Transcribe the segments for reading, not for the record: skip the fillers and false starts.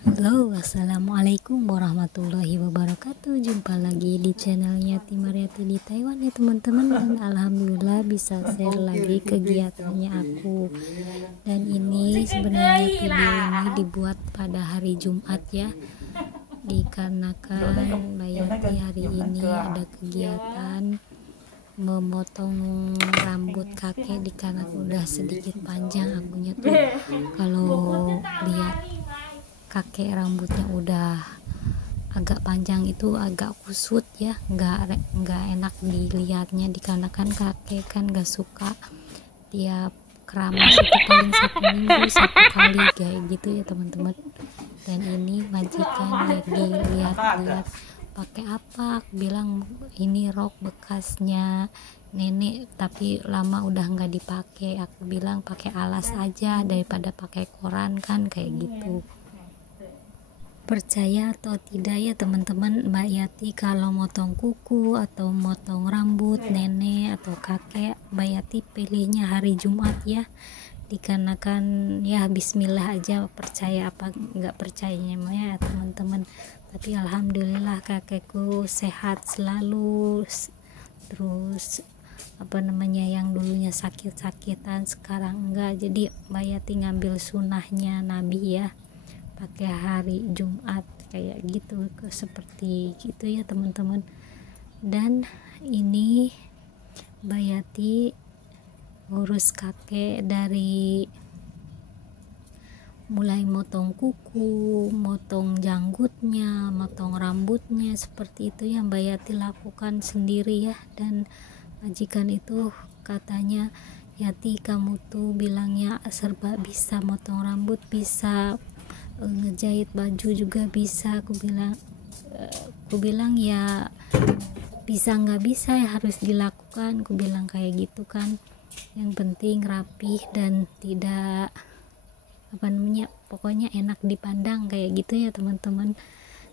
Halo, assalamualaikum warahmatullahi wabarakatuh. Jumpa lagi di channelnya Timariati di Taiwan ya teman-teman. Dan alhamdulillah bisa share lagi kegiatannya aku. Dan ini sebenarnya video ini dibuat pada hari Jumat ya, dikarenakan Bayati hari ini ada kegiatan memotong rambut kakek dikarenakan udah sedikit panjang akunya tuh. Kalau lihat kakek rambutnya udah agak panjang itu agak kusut ya, nggak enak dilihatnya dikarenakan kakek kan nggak suka tiap keramas itu paling 1 minggu 1 kali kayak gitu ya teman-teman. Dan ini majikan lagi lihat-lihat pakai apa. Aku bilang ini rok bekasnya nenek tapi lama udah nggak dipakai. Aku bilang pakai alas aja daripada pakai koran kan kayak gitu. Percaya atau tidak ya teman-teman, Mbak Yati kalau motong kuku atau motong rambut nenek atau kakek, Mbak Yati pilihnya hari Jumat ya, dikarenakan ya bismillah aja, percaya apa nggak percayanya ya teman-teman. Tapi alhamdulillah kakekku sehat selalu, terus apa namanya yang dulunya sakit-sakitan sekarang enggak. Jadi Mbak Yati ngambil sunahnya Nabi ya, pakai hari Jumat kayak gitu, seperti gitu ya teman-teman. Dan ini Bayati ngurus kakek dari mulai motong kuku, motong janggutnya, motong rambutnya, seperti itu yang Bayati lakukan sendiri ya. Dan majikan itu katanya, Yati kamu tuh bilangnya serba bisa, motong rambut bisa, ngejahit baju juga bisa. Aku bilang ya bisa nggak bisa ya harus dilakukan, aku bilang kayak gitu kan. Yang penting rapih dan tidak apa namanya, pokoknya enak dipandang kayak gitu ya teman-teman.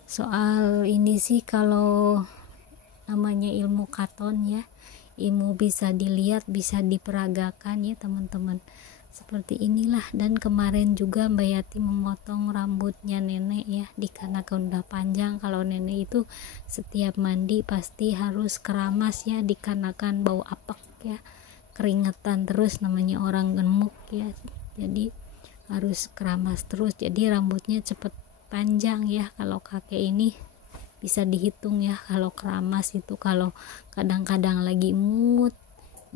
Soal ini sih kalau namanya ilmu katon ya, ilmu bisa dilihat bisa diperagakan ya teman-teman, seperti inilah. Dan kemarin juga Mbak Yati memotong rambutnya nenek ya, dikarenakan udah panjang. Kalau nenek itu setiap mandi pasti harus keramas ya, dikarenakan bau apek ya, keringetan terus, namanya orang gemuk ya, jadi harus keramas terus, jadi rambutnya cepet panjang ya. Kalau kakek ini bisa dihitung ya kalau keramas itu, kalau kadang-kadang lagi mood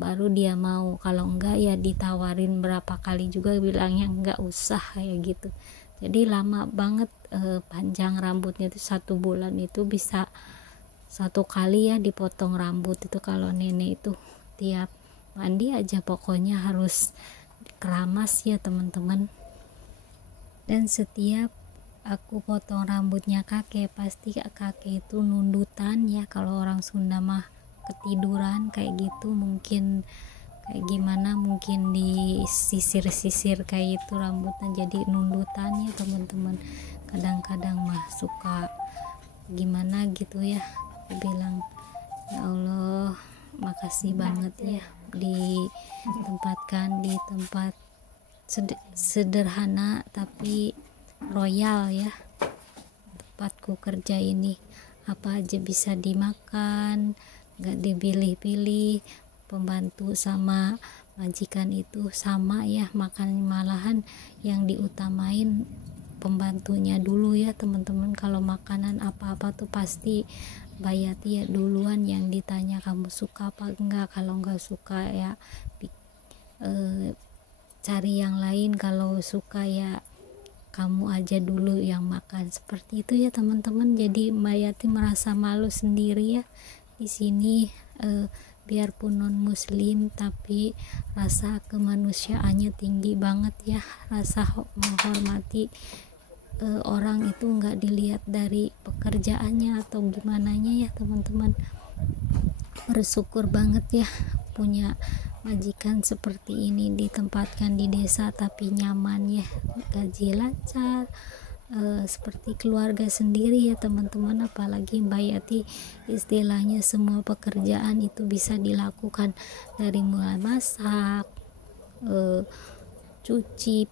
baru dia mau, kalau enggak ya ditawarin berapa kali juga bilangnya enggak usah kayak gitu. Jadi lama banget, panjang rambutnya itu 1 bulan itu bisa 1 kali ya dipotong rambut itu. Kalau nenek itu tiap mandi aja pokoknya harus keramas ya teman-teman. Dan setiap aku potong rambutnya kakek pasti kakek itu nundutan ya, kalau orang Sunda mah ketiduran kayak gitu, mungkin kayak gimana, mungkin disisir-sisir kayak itu rambutnya jadi nundutan ya teman-teman. Kadang-kadang mah suka gimana gitu ya. Aku bilang ya Allah makasih banget ya ditempatkan di tempat sederhana tapi royal ya, tempatku kerja ini. Apa aja bisa dimakan, gak dipilih-pilih. Pembantu sama majikan itu sama ya makan, malahan yang diutamain pembantunya dulu ya teman-teman. Kalau makanan apa-apa tuh pasti Bayati ya duluan yang ditanya, kamu suka apa enggak, kalau enggak suka ya cari yang lain, kalau suka ya kamu aja dulu yang makan, seperti itu ya teman-teman. Jadi Mbak Yati merasa malu sendiri ya di sini, biarpun non muslim tapi rasa kemanusiaannya tinggi banget ya, rasa menghormati orang itu nggak dilihat dari pekerjaannya atau gimana nya ya teman-teman. Bersyukur banget ya punya majikan seperti ini, ditempatkan di desa tapi nyaman ya, gaji lancar, seperti keluarga sendiri ya teman-teman. Apalagi Mbak Yati istilahnya semua pekerjaan itu bisa dilakukan, dari mulai masak, cuci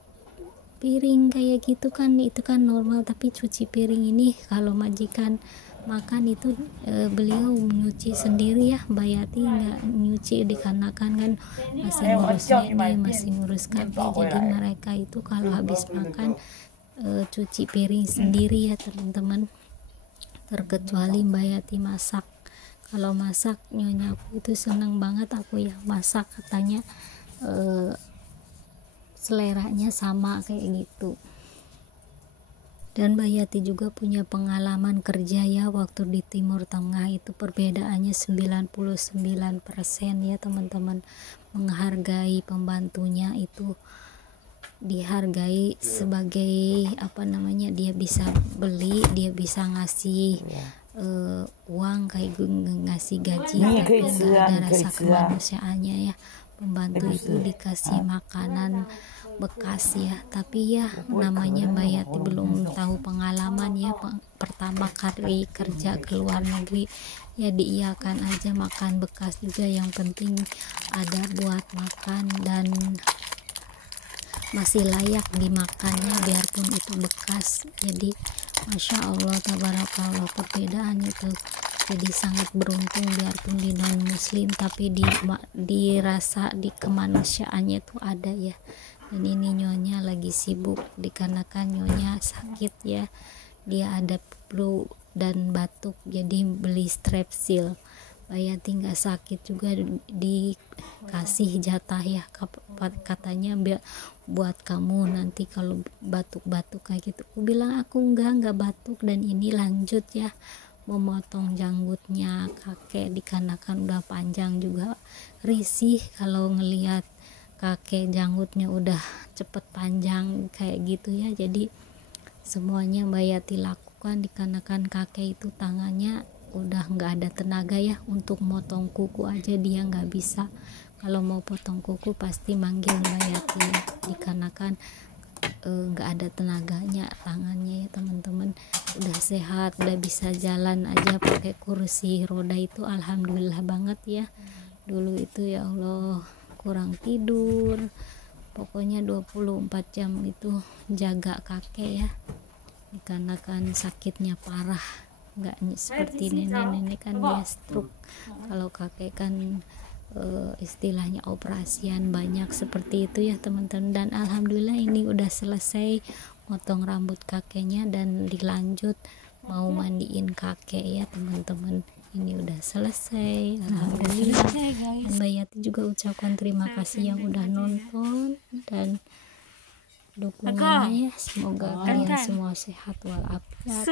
piring kayak gitu kan, itu kan normal. Tapi cuci piring ini kalau majikan makan itu beliau nyuci sendiri ya, Mbak Yati nggak nyuci dikarenakan kan masih ngurus nenek, masih ngurus kakek. Jadi mereka itu kalau habis makan cuci piring sendiri ya teman-teman, terkecuali Mbak Yati masak. Kalau masak nyonya aku itu senang banget aku ya masak, katanya seleranya sama kayak gitu. Dan Mbak Yati juga punya pengalaman kerja ya waktu di Timur Tengah, itu perbedaannya 99% ya teman-teman. Menghargai pembantunya itu dihargai sebagai apa namanya, dia bisa beli, dia bisa ngasih uang kayak ngasih gaji, tapi nggak ada rasa kemanusiaannya ya. Pembantu itu dikasih makanan bekas ya, tapi ya namanya Mbak Yati belum tahu pengalaman ya, pertama kali kerja ke luar negeri ya, diiyakan aja makan bekas juga, yang penting ada buat makan dan masih layak dimakannya biarpun itu bekas. Jadi Masya Allah tabarakallah, perbedaan itu. Jadi sangat beruntung biarpun di non muslim tapi dirasa di kemanusiaannya itu ada ya. Dan ini nyonya lagi sibuk dikarenakan nyonya sakit ya, dia ada flu dan batuk, jadi beli strepsil. Mbak Yati nggak sakit juga dikasih jatah ya, katanya buat kamu nanti kalau batuk-batuk kayak gitu. Aku bilang aku nggak batuk, dan ini lanjut ya memotong janggutnya kakek dikarenakan udah panjang juga. Risih kalau ngelihat kakek janggutnya udah cepet panjang kayak gitu ya. Jadi semuanya Mbak Yati lakukan dikarenakan kakek itu tangannya udah nggak ada tenaga ya, untuk motong kuku aja dia nggak bisa. Kalau mau potong kuku pasti manggil Mbak Yati ya, dikarenakan nggak ada tenaganya tangannya ya teman-teman. Udah sehat, udah bisa jalan aja pakai kursi roda, itu alhamdulillah banget ya. Dulu itu ya Allah kurang tidur, pokoknya 24 jam itu jaga kakek ya, dikarenakan sakitnya parah, nggak seperti nenek-nenek kan dia stroke. Kalau kakek kan istilahnya operasian banyak seperti itu ya teman-teman. Dan alhamdulillah ini udah selesai motong rambut kakeknya dan dilanjut mau mandiin kakek ya teman-teman. Ini udah selesai alhamdulillah. Dan Mbak Yati juga ucapkan terima kasih yang udah nonton dan dukungannya ya. Semoga kalian semua sehat walafiat.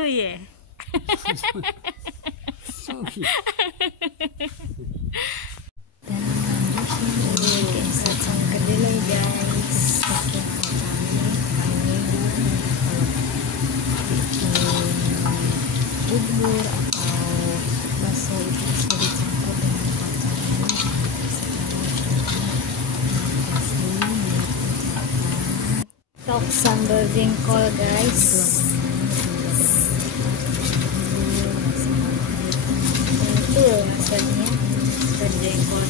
Dan lanjutnya ini sajian kedua guys, pakai kacangnya kalau bikin bubur atau bakso itu bisa dicampur dengan kacang ini. Stok sambal jengkol guys, itu rasanya jengkol